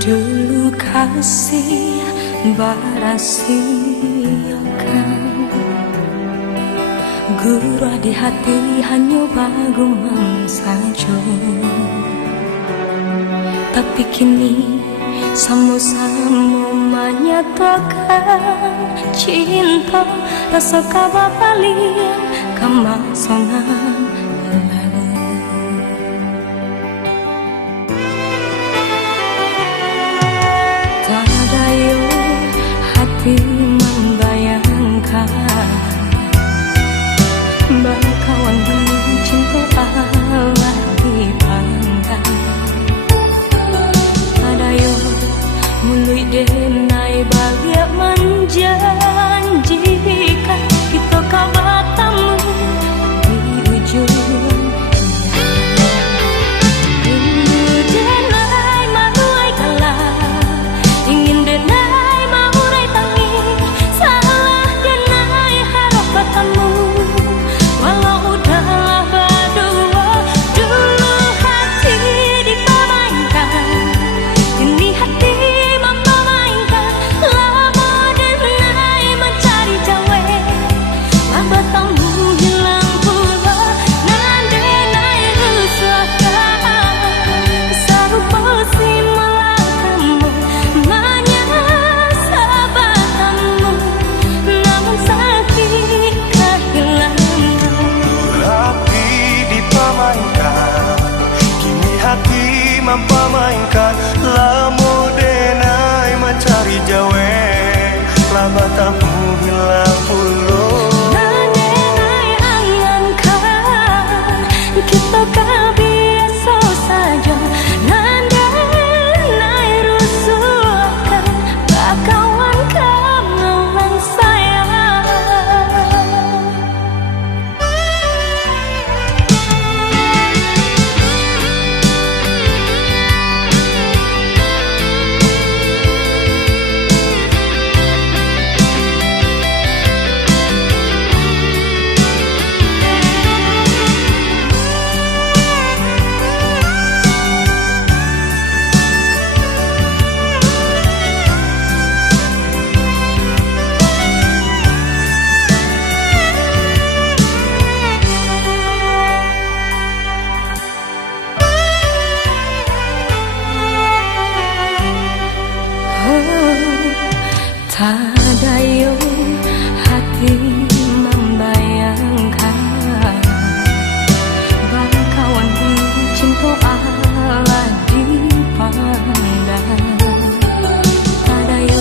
Dulu kasih barasiakan gurah di hati hanya bagumang saja. Tapi kini sama-sama menyatakan cinta rasa kabar paling kemasangan lalu. Tadayo hati membayangkan bakawan cinta Allah dipandang. Tadayo mulai denai bahagia menjanjikan kita kabar tamu di ujung. Mempamainkan lamu denai mencari jawe labatamu hilang puluh denai angankan kita biasa saja denai rusuhkan bakawan kamalang sayang. Tadayo hati membayangkan bakawan cinta Allah dipandang. Tadayo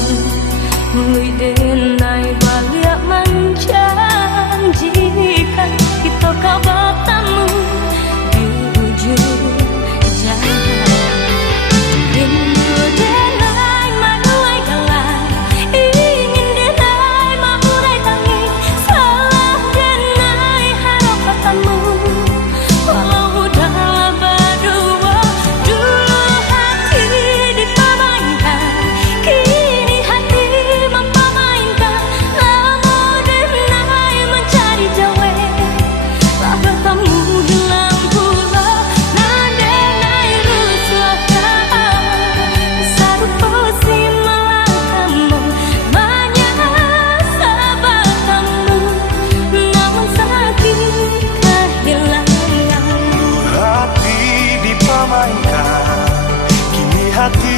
mulai denai bahagia menjanjikan kita kabar tamu di ujung jalan. hati mempamainkan, kini hati